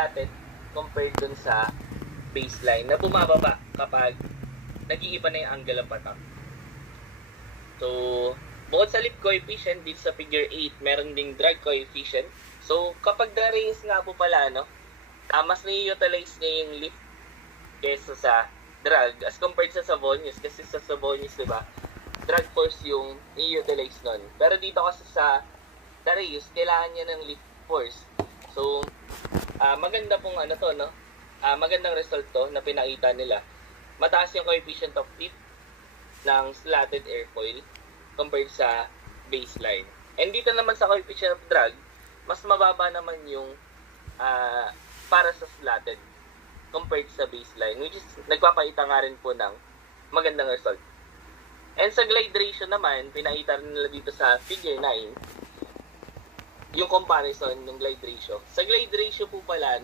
natin compared dun sa baseline na bumababa kapag nag-iiba na yung angle of attack. So, bukod sa lift coefficient, dito sa figure 8, meron ding drag coefficient. So, kapag na-raise nga po pala, mas na-utilize niya yung lift kesa sa drag as compared sa Savonius. Kasi sa Savonius, diba, drag force yung i-utilize nun. Pero dito kasi sa Darius, kailangan niya ng lift force. So, maganda pong magandang result to na pinakita nila. Mataas yung coefficient of lift ng slatted airfoil compared sa baseline. And dito naman sa coefficient of drag, mas mababa naman yung para sa slatted compared sa baseline, which is nagpapakita nga rin po ng magandang result. And sa glide ratio naman, pinakita rin nila dito sa figure 9 yung comparison ng glide ratio. Sa glide ratio po pala,